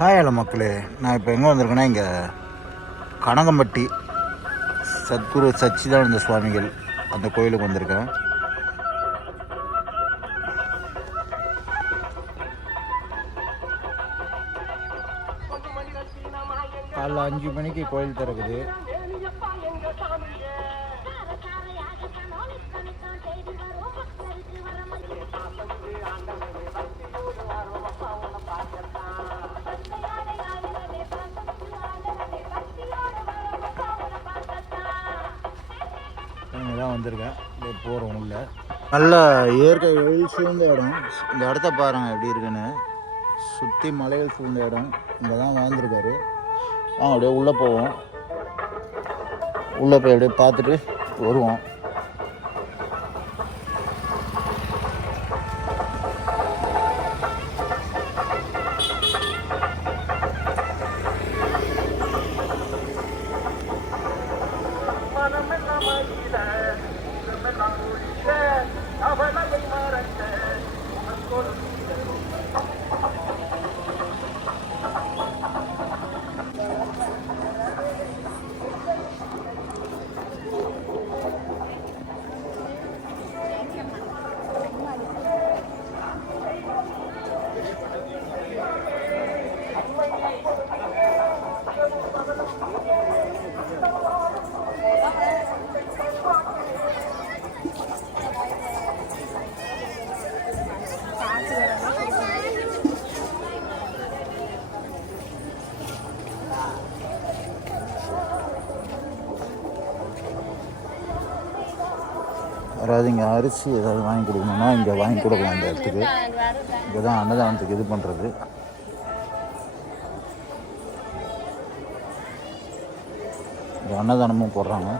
Hi hello மக்களே. நான் இப்போ எங்கே வந்திருக்கேன்னா இங்கே கனகம்பட்டி சத்குரு சச்சிதானந்த சுவாமிகள் அந்த கோயிலுக்கு வந்திருக்கேன். காலைல அஞ்சு மணிக்கு கோயில் திறக்குது. வந்திருக்கேன். இப்போ போகிறோம் உள்ள. நல்ல இயற்கை எழில் சூழ்ந்த இடம். இந்த இடத்த பாருங்கள் எப்படி இருக்குன்னு. சுற்றி மலைகள் சூழ்ந்த இடம். இங்கே தான் வாழ்ந்துருக்காரு. ஆ அப்படியே உள்ளே போவோம். உள்ளே போய் அப்படியே பார்த்துட்டு வருவோம். யாராவது இங்கே அரிசி ஏதாவது வாங்கி கொடுக்கணும்னா இங்கே வாங்கி கொடுக்கலாம் இந்த இடத்துக்கு. இங்கே தான் அன்னதானத்துக்கு இது பண்ணுறது இங்கே அன்னதானமும் போடுறாங்க.